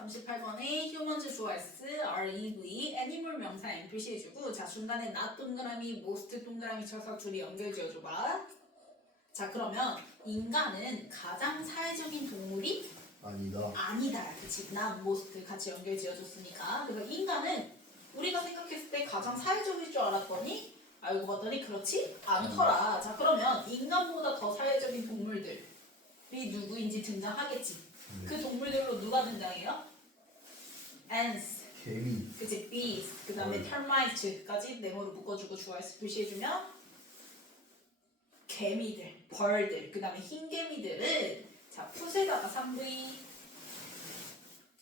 38번에 humans 좋아했어 REV 애니멀 명사 n 표시해주고 자 중간에 not 동그라미 most 동그라미 쳐서 둘이 연결 지어줘봐. 자 그러면 인간은 가장 사회적인 동물이 아니다. 그치? not most 같이 연결 지어줬으니까. 그래서 인간은 우리가 생각했을 때 가장 사회적일 줄 알았더니 알고 봤더니 그렇지 않더라. 자 그러면 인간보다 더 사회적인 동물들이 누구인지 등장하겠지. 그 동물들로 누가 등장해요? ants, 개미, 그치? bees, 그 다음에 termites까지 네모로 묶어주고 주어에서 표시해주면 개미들, 벌들, 그 다음에 흰개미들은 자 풋에다가 3V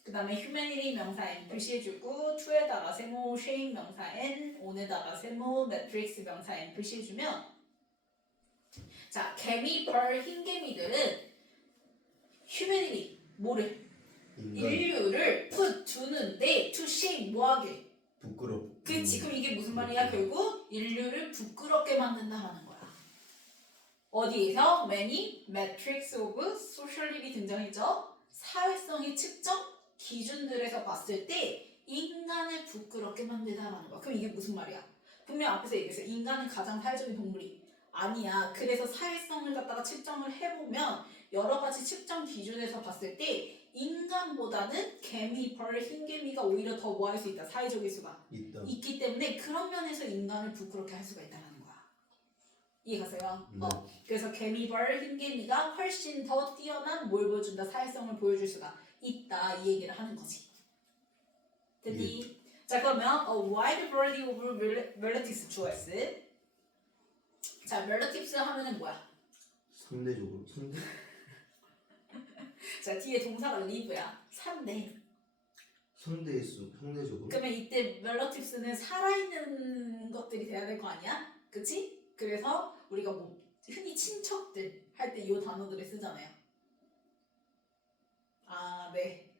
그 다음에 humanity 명사 n 표시해주고 to에다가 세모 shame 명사 n, on에다가 세모 matrix 명사 n 표시해주면 자 개미, 벌, 흰개미들은 humanity 뭐를? 인류를 put 두는데 to shame 뭐하게? 부끄럽. 그치 그럼 이게 무슨 말이야? 결국 인류를 부끄럽게 만든다라는 거야. 어디에서? many metrics of social이 등장했죠? 사회성의 측정 기준들에서 봤을 때 인간을 부끄럽게 만들다라는 거야. 그럼 이게 무슨 말이야? 분명 앞에서 얘기했어요. 인간은 가장 사회적인 동물이 아니야. 그래서 사회성을 갖다가 측정을 해보면 여러 가지 측정 기준에서 봤을 때 인간보다는 개미, 벌, 흰개미가 오히려 더 뭐 할 수 있다. 사회적일 수가 있기 때문에 그런 면에서 인간을 부끄럽게 할 수가 있다는 거야. 이해가세요? 네. 그래서 개미, 벌, 흰개미가 훨씬 더 뛰어난 뭘 보여준다. 사회성을 보여줄 수가 있다. 이 얘기를 하는 거지. 됐니? 자 그러면 a wide variety of relatives 좋아했어. 자 relatives 하면은 뭐야? 상대적으로 상대? 자 뒤에 동사가 live야. 산대. 상대수 상대적으로? 그러면 이때 relatives는 살아있는 것들이 돼야 될 거 아니야? 그치? 그래서 우리가 뭐 흔히 친척들 할 때 이 단어들을 쓰잖아요. 아 네.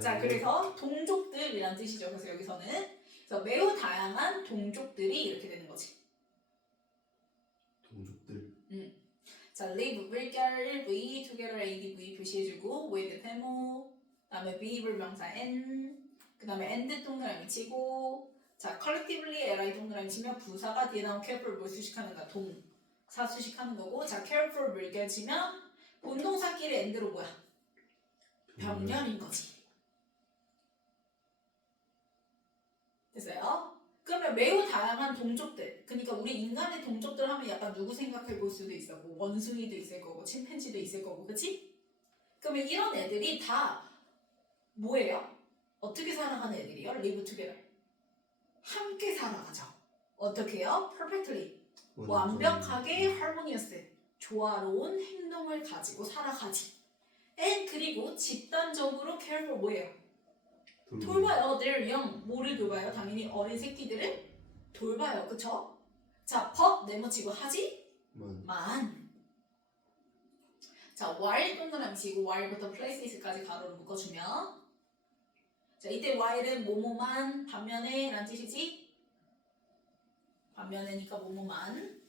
자 그래서 동족들이란 뜻이죠. 그래서 여기서는 그래서 매우 다양한 동족들이 이렇게 되는 거지. 동족들. 자 live 물결 V together adv 표시해주고 with demo 그다음에 be 불명사 n 그다음에 and 동그라미 치고 자 collectively li 동그라미 치면 부사가 뒤에 나온 careful 뭘 수식하는가 동사 수식하는 거고 자 careful 물결 치면 본동사끼리 and로 뭐야? 병렬인 거지. 됐어요? 그러면 매우 다양한 동족들 그러니까 우리 인간의 동족들 하면 약간 누구 생각해 볼 수도 있어. 뭐 원숭이도 있을 거고 침팬지도 있을 거고 그치? 그러면 이런 애들이 다 뭐예요? 어떻게 살아가는 애들이요? live together 함께 살아가죠. 어떻게 해요? perfectly 완벽하게 harmonious 조화로운 행동을 가지고 살아가지. and 그리고 집단적으로 care for 뭐예요? 돌봐요. they're young. 뭐를 돌봐요? 당연히 어린 새끼들을 돌봐요. 그쵸? 자, but 네모치고 하지만 자, while 동그라미 치고 while부터 places까지 가로를 묶어주면 자, 이때 while은 뭐뭐만 반면에 란 뜻이지? 반면에니까 뭐뭐만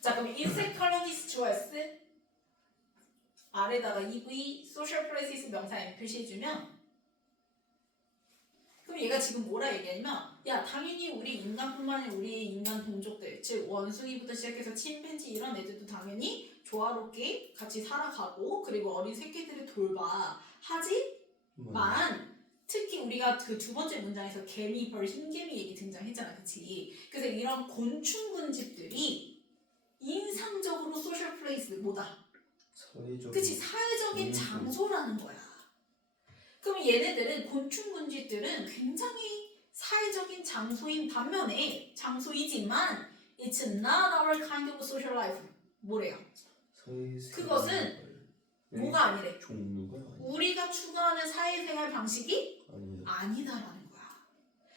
자, 그럼 insect colonies 좋아했어? 아래다가 EV social places 명사 M 표시해주면 그럼 얘가 지금 뭐라 얘기하냐면 야 당연히 우리 인간뿐만 아니라 우리 인간 동족들 즉 원숭이부터 시작해서 침팬지 이런 애들도 당연히 조화롭게 같이 살아가고 그리고 어린 새끼들을 돌봐 하지만 특히 우리가 그 두 번째 문장에서 개미, 벌, 흰개미 얘기 등장했잖아. 그치? 그래서 이런 곤충 군집들이 인상적으로 소셜 플레이스 뭐다? 사회적인. 그치? 사회적인 장소라는 거야. 그럼 얘네들은 곤충 군집들은 굉장히 사회적인 장소인 반면에 장소이지만 it's not our kind of social life. 뭐래요? 그것은 뭐가 아니래? 종류가 우리가 추구하는 사회생활 방식이 아니다라는 거야.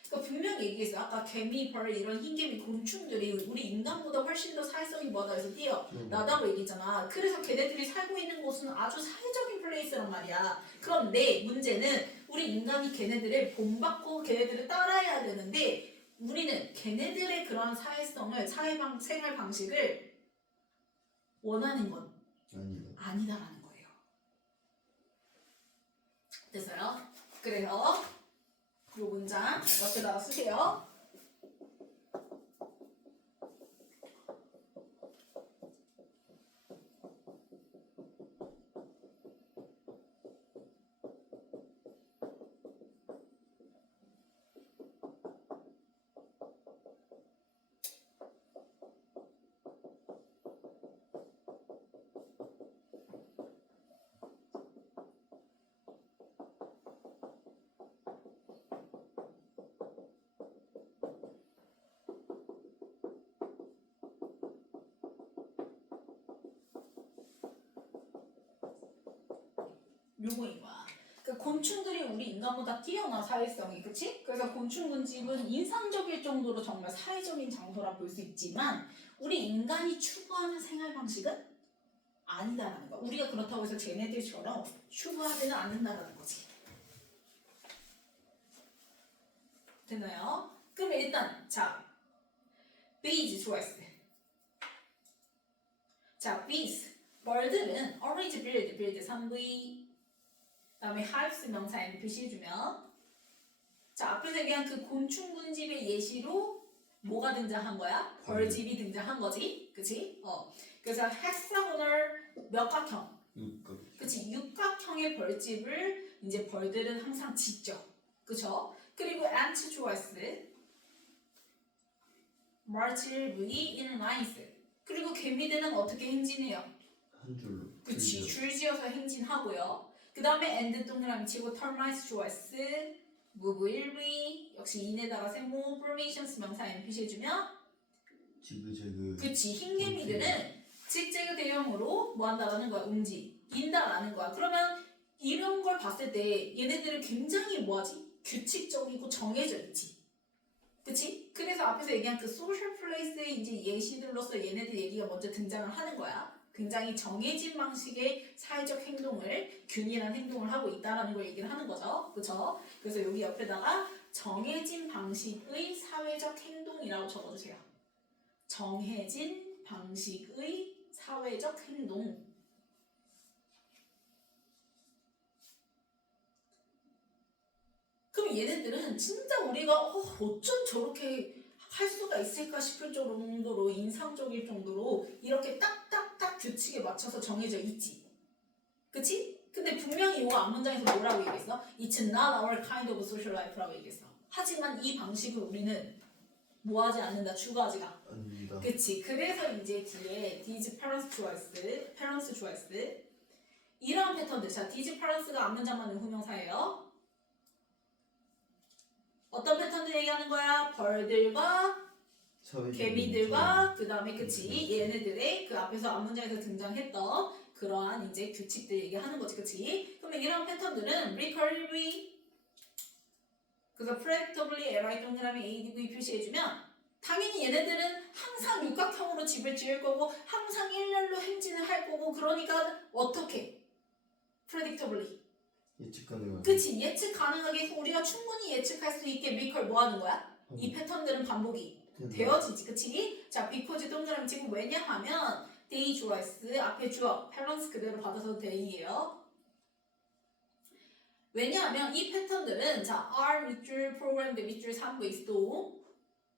그러니까 분명히 얘기했어. 아까 개미, 벌 이런 흰개미 곤충들이 우리 인간보다 훨씬 더 사회성이 뭐다 해서 뛰어나다고 얘기했잖아. 그래서 걔네들이 살고 있는 곳은 아주 사회적인 플레이스란 말이야. 그런데 문제는 우리 인간이 걔네들을 본받고 걔네들을 따라해야 되는데 우리는 걔네들의 그런 사회성을 생활 방식을 원하는 건 아니다라는 거예요. 됐어요? 그래서 요 문장 옆에다가 쓰세요. 요거인 거야. 그 곤충들이 우리 인간보다 뛰어나 사회성이, 그치? 그래서 곤충 군집은 인상적일 정도로 정말 사회적인 장소라 볼 수 있지만 우리 인간이 추구하는 생활 방식은 아니다라는 거야. 우리가 그렇다고 해서 쟤네들처럼 추구하지는 않는다라는 거지. 됐나요? 그럼 일단 자, bees 좋아했어. 자, bees 벌들은 orange build 3V 그다음에 hives 명사 NPC 주면 자 앞에서 얘기한 그 곤충 군집의 예시로 뭐가 등장한 거야? 벌집이 등장한 거지, 그치? 그래서 hexagonal 몇각형, 육각. 그치? 육각형의 벌집을 이제 벌들은 항상 짓죠, 그쵸? 그리고 ants 좋아했어. march V in lines. 그리고 개미들은 어떻게 행진해요? 한 줄로. 그치, 줄지어. 줄지어서 행진하고요. 그 다음에 and 동그라미 치고 termites 좋아했어. move 1V 역시 인에다가 세모 formations 명사 NPC 해주면 지그재그. 그치, 흰개미들은 직제그 대형으로 뭐 한다라는 거야? 움직인다라는 거야. 그러면 이런 걸 봤을 때 얘네들은 굉장히 뭐하지? 규칙적이고 정해져 있지, 그치? 그래서 앞에서 얘기한 그 소셜 플레이스의 이제 예시들로서 얘네들 얘기가 먼저 등장을 하는 거야. 굉장히 정해진 방식의 사회적 행동을, 균일한 행동을 하고 있다라는 걸 얘기를 하는 거죠, 그쵸? 그래서 여기 옆에다가 정해진 방식의 사회적 행동이라고 적어주세요. 정해진 방식의 사회적 행동. 그럼 얘네들은 진짜 우리가 어쩜 저렇게 할 수가 있을까 싶을 정도로 인상적일 정도로 이렇게 딱딱딱 규칙에 맞춰서 정해져 있지, 그치? 근데 분명히 이거 앞문장에서 뭐라고 얘기했어? It's not our kind of social life라고 얘기했어. 하지만 이 방식을 우리는 뭐하지 않는다, 추구하지가 아닙니다. 그치? 그래서 이제 뒤에 these parents choice 이러한 패턴들. 자, these parents가 앞문장 맞는 후명사예요. 어떤 패턴들 얘기하는 거야? 벌들과 개미들과 그 다음에 그치? 얘네들의 그 앞에서 앞문장에서 등장했던 그러한 이제 규칙들 얘기하는 거지, 그치? 그러면 이런 패턴들은 recurrently 그래서 predictably li 동그라미 adv 표시해주면 당연히 얘네들은 항상 육각형으로 집을 지을 거고 항상 일렬로 행진을 할 거고 그러니까 어떻게? predictably 예측 가능한. 그치? 예측 가능하게 우리가 충분히 예측할 수 있게 recur 뭐 하는 거야? 이 패턴들은 반복이 되어지지, 그치? 자, because 동그라미 지금 왜냐하면 they 좋아했어. 앞에 주어 parents 그대로 받아서 they예요. 왜냐하면 이 패턴들은 자, are 밑줄 programmed 밑줄 3부 있어.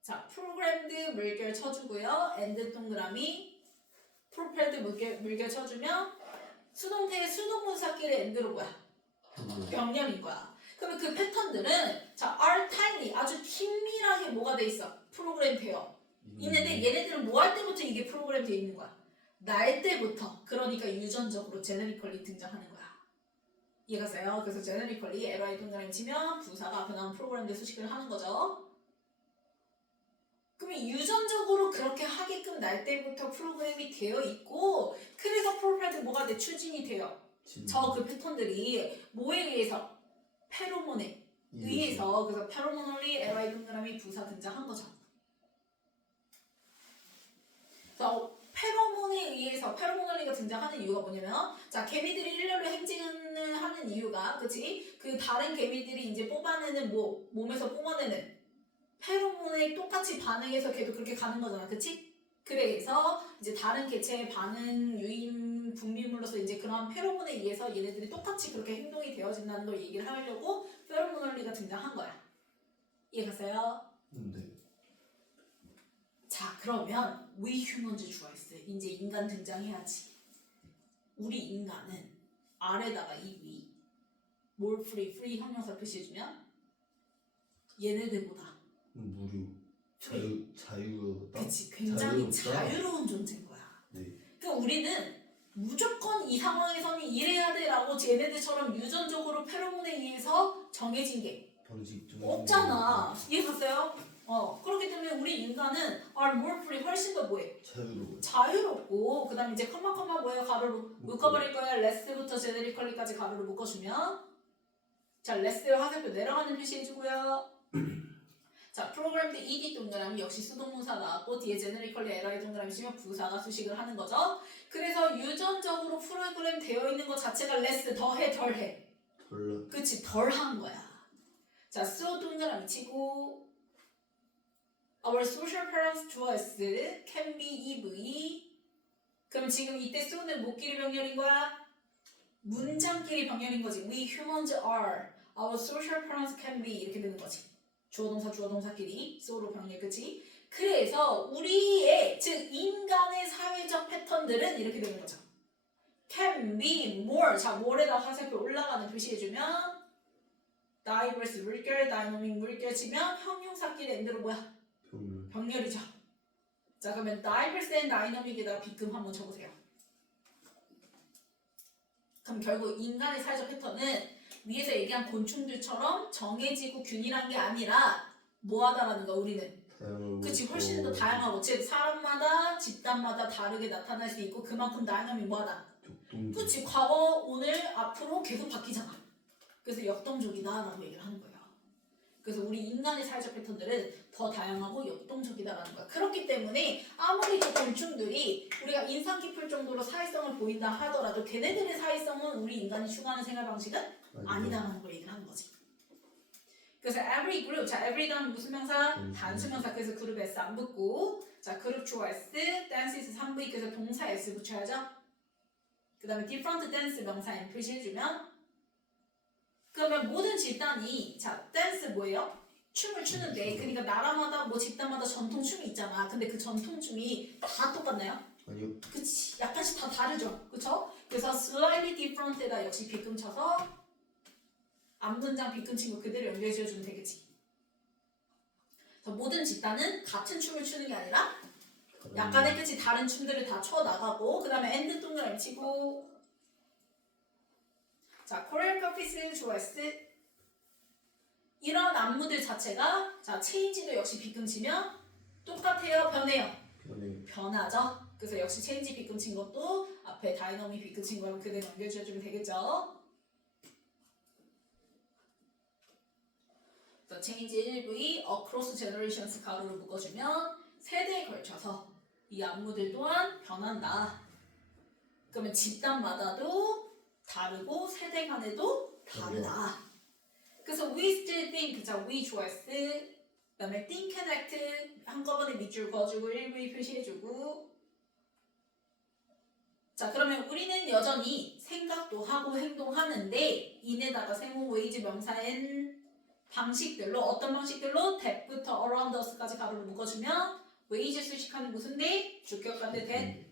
자, programmed 물결 쳐주고요. and 동그라미 prepared 물결 쳐주면 수동태의 수동문사끼리 and로 뭐야? 병렬인 거야. 그러면 그 패턴들은 자, are tightly 아주 긴밀하게 뭐가 돼 있어? 프로그램 되어 있는데 얘네들은 뭐 할 때부터 이게 프로그램 돼 있는 거야? 날 때부터. 그러니까 유전적으로 제너리컬리 등장하는 거야. 이해가 가요? 그래서 제너리컬리 li 동그라미 치면 부사가 앞에 나온 프로그램들 수식을 하는 거죠. 그러면 유전적으로 그렇게 하게끔 날 때부터 프로그램이 되어 있고 그래서 프로그램이 뭐가 돼? 추진이 돼요. 저 그 패턴들이 뭐에 의해서? 페로몬에 의해서. 그래서 페로모널리 li 동그라미 부사 등장한 거죠. 그래서 페로몬에 의해서 페로모널리가 등장하는 이유가 뭐냐면 자, 개미들이 일렬로 행진을 하는 이유가 그치? 그 다른 개미들이 이제 뽑아내는 몸에서 뿜어내는 페로몬에 똑같이 반응해서 걔도 그렇게 가는 거잖아, 그치? 그래서 이제 다른 개체의 반응 유인 분비물로서 이제 그런 페로몬에 의해서 얘네들이 똑같이 그렇게 행동이 되어진다는 걸 얘기를 하려고 페로모널리가 등장한 거야. 이해갔어요? 네. 자, 그러면 we humans 좋아했어. 이제 인간 등장해야지. 우리 인간은 아래다가 이 위, more free 형용사 표시해주면 얘네들보다 무료. free. 자유롭다. 그치, 굉장히 자유롭다. 자유로운 존재인 거야. 네. 그러니까 우리는 무조건 이 상황에서는 이래야 돼라고 얘네들처럼 유전적으로 페로몬에 의해서 정해진 게 방식 중 없잖아. 이해갔어요? 그렇기 때문에 우리 인간은 are more free 훨씬 더 뭐해? 자유로워. 자유롭고 그 다음에 이제 컴마 뭐예요? 가로로 묶어버릴 거야. 레스부터 제네리컬리까지 가로로 묶어주면 자 레스 화살표 내려가는 표시해주고요. 자 프로그램드 ED 동그라미 역시 수동문사 나왔고 뒤에 제네리컬리 LI 동그라미 치면 부사가 수식을 하는 거죠. 그래서 유전적으로 프로그램 되어 있는 것 자체가 레스 더해 덜해. 덜. 그치 덜한 거야. 자 so 동그라미 치고 Our social parents choice can be EV. 그럼 지금 이때 so는 목끼리 병렬인 거야? 문장끼리 병렬인 거지. We humans are. Our social parents can be. 이렇게 되는 거지. 주어동사끼리 so로 병렬 그치? 그래서 우리의 즉 인간의 사회적 패턴들은 이렇게 되는 거죠. Can be more. 자 more에다 화살표 올라가는 표시해주면 diverse 물결, dynamic 물결 치면 형용사끼리 엔드로 뭐야? 병렬이죠. 자 그러면 diverse and dynamic에다가 비금 한번 쳐보세요. 그럼 결국 인간의 사회적 패턴은 위에서 얘기한 곤충들처럼 정해지고 균일한 게 아니라 뭐하다라는 거 우리는. 다양하고. 그치 훨씬 더 다양하고 즉 사람마다 집단마다 다르게 나타날 수 있고 그만큼 다양함이 뭐하다. 그치 과거 오늘 앞으로 계속 바뀌잖아. 그래서 역동적이다라고 얘기를 하는 거예요. 그래서 우리 인간의 사회적 패턴들은 더 다양하고 역동적이다라는 거야. 그렇기 때문에 아무리 그 곤충들이 우리가 인상 깊을 정도로 사회성을 보인다 하더라도 걔네들의 사회성은 우리 인간이 추구하는 생활 방식은 아니다라는 걸 얘기를 하는 거지. 그래서 every group, 자 every 다음 무슨 명사? 단수명사. 그래서 그룹 S 안 붙고 자 그룹 주어 S, dance is 3V 그래서 동사 S 붙여야죠. 그 다음에 different dance 명사 N 표시해주면 그러면 모든 집단이 자 댄스 뭐예요? 춤을 추는데 그러니까 나라마다 뭐 집단마다 전통춤이 있잖아. 근데 그 전통춤이 다 똑같나요? 아니요. 그치 약간씩 다 다르죠. 그쵸? 그래서 slightly different에다 역시 빗금 쳐서 앞문장 빗금 친 거 그대로 연결해 주면 되겠지. 그래서 모든 집단은 같은 춤을 추는 게 아니라 약간의 끝이 다른 춤들을 다 춰 나가고 그 다음에 엔드 동그라미 치고 자, 코레오그래피스 좋아했을 이런 안무들 자체가 자, 체인지도 역시 빗금 치면 똑같아요, 변해요? 변하죠. 그래서 역시 체인지 빗금 친 것도 앞에 다이너믹 빗금 친 거랑 그대로 연결해주면 되겠죠. 자, 체인지 1V across generations 가로로 묶어주면 세대에 걸쳐서 이 안무들 또한 변한다. 그러면 집단마다도 다르고 세대 간에도 다르다. 그래서 we still think, 자 we 좋아했을 그 다음에 think and act 한꺼번에 밑줄 그어주고 1V 표시해주고 자 그러면 우리는 여전히 생각도 하고 행동하는데 인에다가 세모 ways 명사인 방식들로 어떤 방식들로 that부터 around us까지 가로로 묶어주면 ways 수식하는 무슨 데? 주격관대 that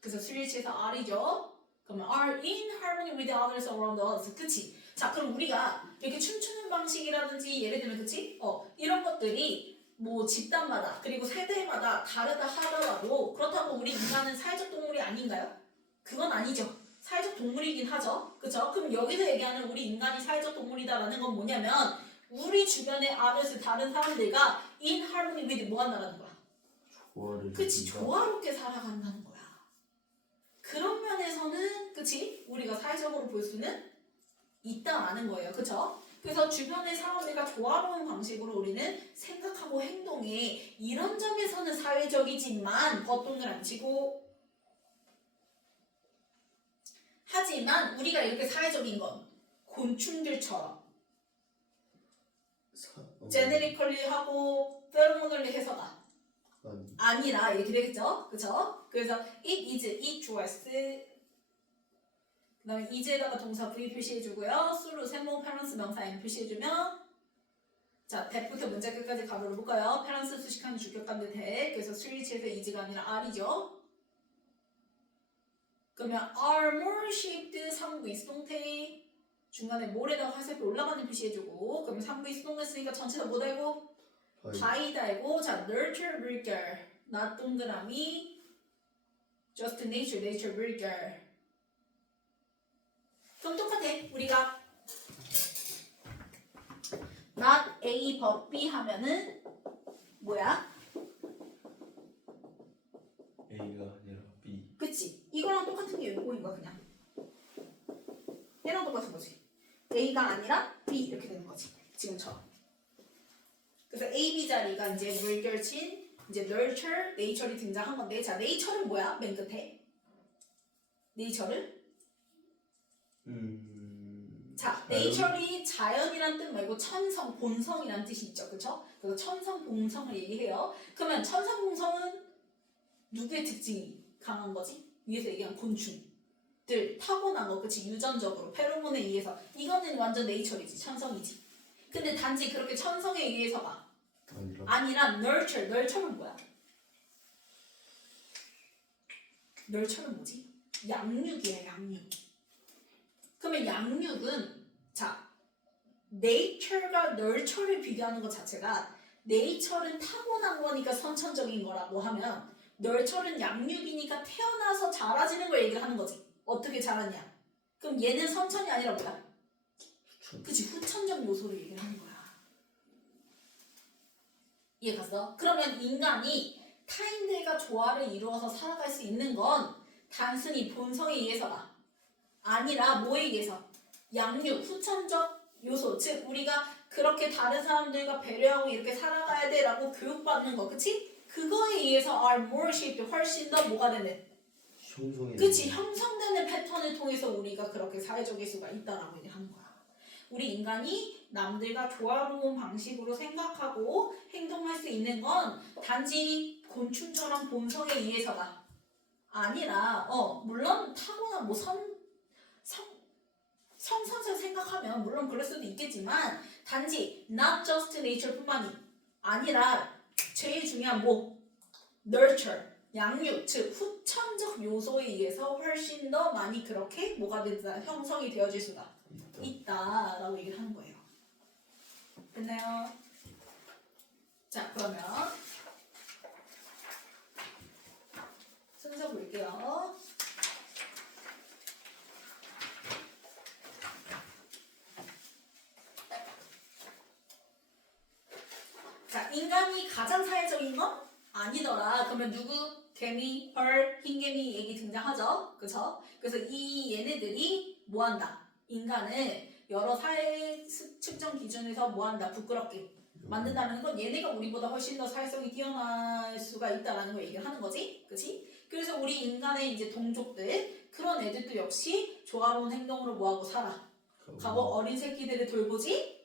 그래서 스위치에서 R이죠. 그러면 are in harmony with the others around us. 그치? 자, 그럼 우리가 이렇게 춤추는 방식이라든지 예를 들면 그치? 이런 것들이 뭐 집단마다 그리고 세대마다 다르다 하더라도 그렇다고 우리 인간은 사회적 동물이 아닌가요? 그건 아니죠. 사회적 동물이긴 하죠. 그쵸? 그럼 여기서 얘기하는 우리 인간이 사회적 동물이다라는 건 뭐냐면 우리 주변의 others 다른 사람들과 in harmony with 뭐 한다라는 거야. 조화를. 그치? 조화롭게 살아간다는 거야. 그런 면에서는 그치? 우리가 사회적으로 볼 수는 있다라는 거예요. 그쵸? 그래서 주변의 사람들과 조화로운 방식으로 우리는 생각하고 행동해. 이런 점에서는 사회적이지만 겉돈을 안 치고 하지만 우리가 이렇게 사회적인 건 곤충들처럼 제네리컬리 하고 페로몬을리 해서다. 아니라 이렇게 되겠죠? 그쵸? 그래서 it is, it was 그 다음에 is에다가 동사 V 표시해주고요. 수로 세모 패런스 명사 N 표시해주면 자, 대부터 문제 끝까지 가로로 볼까요? 패런스 수식하는 주격관대 대 그래서 스위치에서 is가 아니라 R이죠. 그러면 are more shaped 상부 이수동태 중간에 more에다가 화살표 올라가는 표시해주고 그러면 상부 이수동했으니까 전체 다 뭐 달고? 바이 달고 자 nurture vulgar not 동그라미 just nature nature vulgar 그럼 똑같아 우리가 not A but B 하면은 뭐야? A가 아니라 B. 그치? 이거랑 똑같은 게 요거인 거야 그냥 얘랑 똑같은 거지 A가 아니라 B 이렇게 되는 거지 지금처럼 그래서 A, B 자리가 이제 물결친 이제 nurture, nature이 등장한 건데 자 nature는 뭐야? 맨 끝에 nature는 자 nature이 자연이란 뜻 말고 천성, 본성이란 뜻이 있죠 그쵸? 그래서 천성, 본성을 얘기해요 그러면 천성, 본성은 누구의 특징이 강한 거지? 위에서 얘기한 곤충들 타고난 거 그치? 유전적으로 페로몬에 의해서 이거는 완전 네이처이지 천성이지 근데 단지 그렇게 천성에 의해서가 아니라 nurture, nurture는 뭐야? nurture는 뭐지? 양육이야 양육 그러면 양육은 자 nature가 nurture를 비교하는 것 자체가 nature는 타고난 거니까 선천적인 거라고 하면 nurture는 양육이니까 태어나서 자라지는 걸 얘기를 하는 거지 어떻게 자랐냐 그럼 얘는 선천이 아니라 뭐야? 그치 후천적 요소를 얘기를 하는 거야 이해 갔어? 그러면 인간이 타인들과 조화를 이루어서 살아갈 수 있는 건 단순히 본성에 의해서가 아니라 뭐에 의해서? 양육, 후천적 요소 즉 우리가 그렇게 다른 사람들과 배려하고 이렇게 살아가야 돼 라고 교육받는 거 그치? 그거에 의해서 are more shaped 훨씬 더 뭐가 되는 그치 형성되는 패턴을 통해서 우리가 그렇게 사회적일 수가 있다라고 얘기하는 거야 우리 인간이 남들과 조화로운 방식으로 생각하고 행동할 수 있는 건 단지 곤충처럼 본성에 의해서가 아니라 물론 타고난 뭐 성선설 생각하면 물론 그럴 수도 있겠지만 단지 not just nature 뿐만이 아니라 제일 중요한 뭐 nurture 양육 즉 후천적 요소에 의해서 훨씬 더 많이 그렇게 뭐가 된다 형성이 되어질 수가 있다라고 얘기를 하는 거예요. 됐나요? 자 그러면 순서 볼게요. 자 인간이 가장 사회적인 건 아니더라. 그러면 누구? 개미, 헐, 흰개미 얘기 등장하죠. 그쵸? 그래서 이 얘네들이 뭐한다? 인간을 여러 사회 측정 기준에서 뭐한다? 부끄럽게 만든다는 건 얘네가 우리보다 훨씬 더 사회성이 뛰어날 수가 있다라는 걸 얘기를 하는 거지. 그치? 그래서 우리 인간의 이제 동족들 그런 애들도 역시 조화로운 행동으로 뭐하고 살아. 가고 어린 새끼들을 돌보지만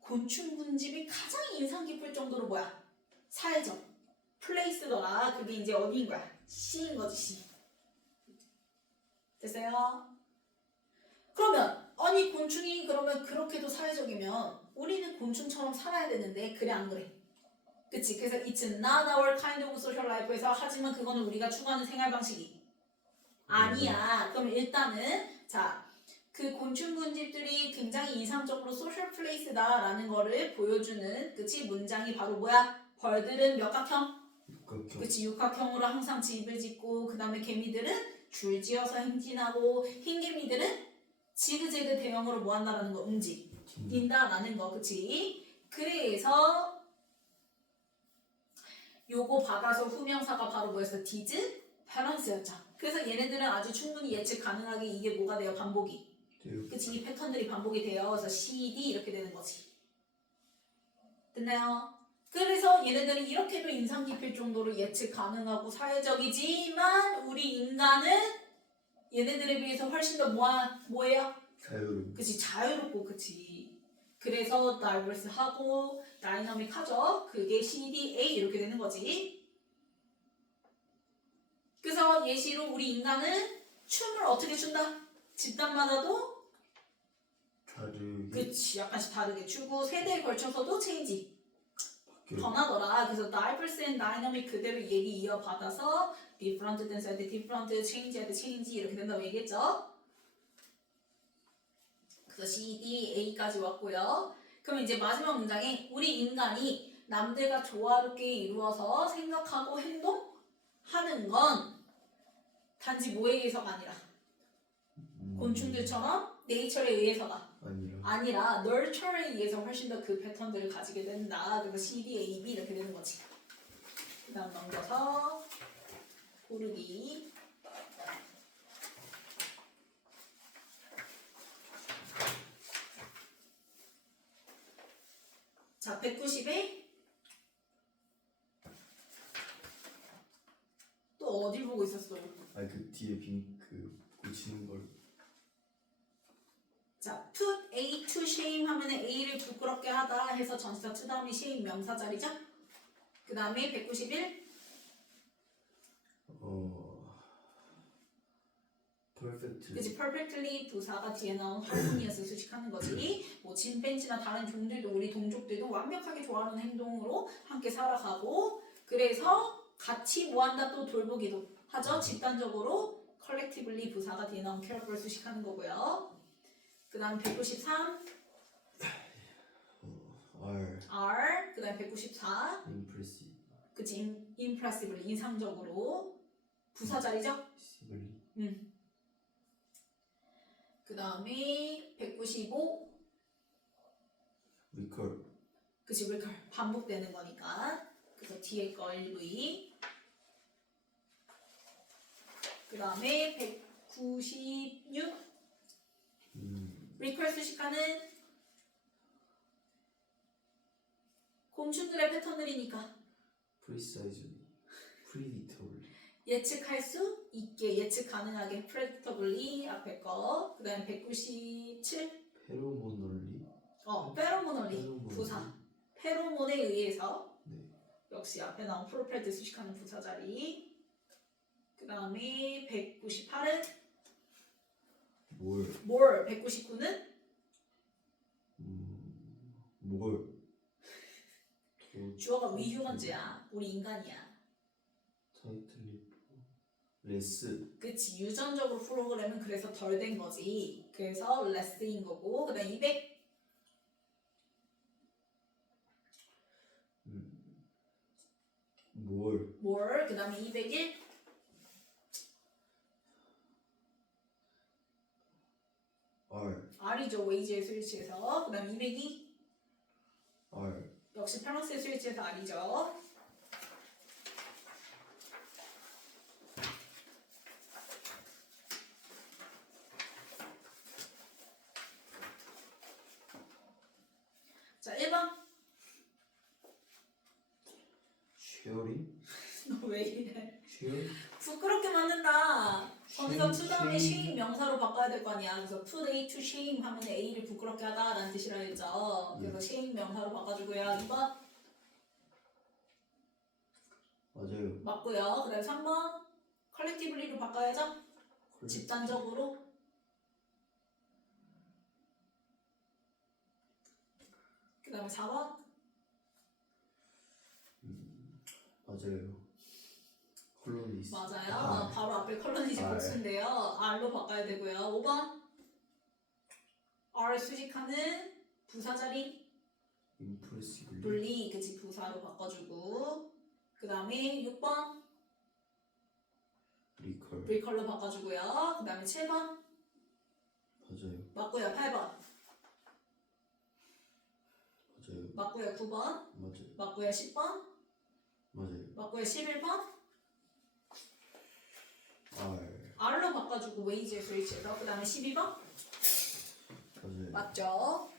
곤충 군집이 가장 인상 깊을 정도로 뭐야? 사회적 플레이스더라. 그게 이제 어디인 거야? C인 거지 C. 됐어요? 그러면 아니 곤충이 그러면 그렇게도 사회적이면 우리는 곤충처럼 살아야 되는데 그래 안 그래? 그치? 그래서 it's not our kind of social life에서 하지만 그거는 우리가 추구하는 생활 방식이 아니야. 그럼 일단은 자 그 곤충 군집들이 굉장히 이상적으로 소셜 플레이스다라는 거를 보여주는 그치? 문장이 바로 뭐야? 벌들은 몇 각형? 그치 육각형으로 항상 집을 짓고 그 다음에 개미들은 줄 지어서 행진하고 흰개미들은 지그재그 대형으로 뭐한다라는 거 움직인다라는 거 그치 그래서 요거 받아서 후명사가 바로 뭐였어? did? 밸런스였죠 그래서 얘네들은 아주 충분히 예측 가능하게 이게 뭐가 돼요? 반복이 그치 이 패턴들이 반복이 돼요 그래서 CD 이렇게 되는 거지 됐나요? 그래서 얘네들은 이렇게도 인상 깊을 정도로 예측 가능하고 사회적이지만 우리 인간은 얘네들에 비해서 훨씬 더 뭐예요? 자유롭고 그치 자유롭고 그치 그래서 diverse하고 dynamic하죠. 그게 CDA 이렇게 되는 거지. 그래서 예시로 우리 인간은 춤을 어떻게 춘다? 집단마다도 다르게 그치 약간씩 다르게 추고 세대에 걸쳐서도 체인지 바뀌어. 변하더라. 그래서 diverse and dynamic 그대로 얘기 이어받아서 different dance at different, change at change 이렇게 된다고 얘기했죠. 그래서 C, D, A까지 왔고요. 그럼 이제 마지막 문장에 우리 인간이 남들과 조화롭게 이루어서 생각하고 행동하는 건 단지 뭐에 의해서가 아니라 곤충들처럼 네이처에 의해서가 아니라 nurture에 의해서 훨씬 더 그 패턴들을 가지게 된다. 그래서 C, D, A, B 이렇게 되는 거지. 그 다음 넘겨서 고르기. 자, 190에 또 어디 보고 있었어? 아니 그 뒤에 빈그 고치는 걸. 자, put A to shame 하면은 A를 부끄럽게 하다 해서 전치사 to 다음에 shame 명사 자리죠? 그 다음에 191 perfect. 그치 perfectly 부사가 뒤에 나온 harmonious 수식하는 거지. 뭐 침팬지나 다른 종들도 우리 동족들도 완벽하게 좋아하는 행동으로 함께 살아가고 그래서 같이 뭐한다 또 돌보기도 하죠. 집단적으로 collectively 부사가 뒤에 나온 careful 수식하는 거고요. 그 다음 193 R 그 다음 194 impressive. 그치 impressively 인상적으로 부사 자리죠? 그 다음에 195 recall. 그치 recur 반복되는 거니까 그래서 뒤에 거 LV 그 다음에 196 recur 수식하는 곤충들의 패턴들이니까 precisely. predictably. 예측할 수 있게 예측 가능하게 predictably 앞에 거 그 다음에 197 페로몬ally. 페로몬ally 부사 페로몬에 의해서 네. 역시 앞에 나온 프로펠드 수식하는 부사 자리 그 다음에 198은 뭘 199는 뭘 주어가 위휴먼즈야 우리 인간이야 타이틀리 레스. 그치 유전적으로 프로그램은 그래서 덜 된 거지 그래서 less인 거고 그 다음 200 뭘 그 다음에 201 R이죠 웨이지의 스위치에서 그 다음 202 R. 역시 프랑스의 스위치에서 R이죠 자 1번 쉐어링? 너 왜 이래 쉐어? 부끄럽게 만든다 거기서 to 다음에 shame. shame 명사로 바꿔야 될 거 아니야 그래서 put A to shame 하면 A를 부끄럽게 하다 라는 뜻이라 했죠 그래서 shame 명사로 바꿔주고요 2번 맞아요. 맞고요 그 다음에 3번 collectively로 바꿔야죠 집단적으로 그 다음에 4번 맞아요. 콜로니스. 맞아요 바로 앞에 컬러니즈 R. 복수인데요 R로 바꿔야 되고요 5번 R 수식하는 부사 자리 impressively. 분리 그치 부사로 바꿔주고 그 다음에 6번 recall. 리컬로 바꿔주고요 그 다음에 7번 맞아요. 맞고요 8번 맞아요. 맞고요 9번 맞아요. 맞고요 10번 맞아요. 맞고요 11번 R. R로 바꿔주고 웨이지의 스위치에서 그 다음에 12번 맞아요. 맞죠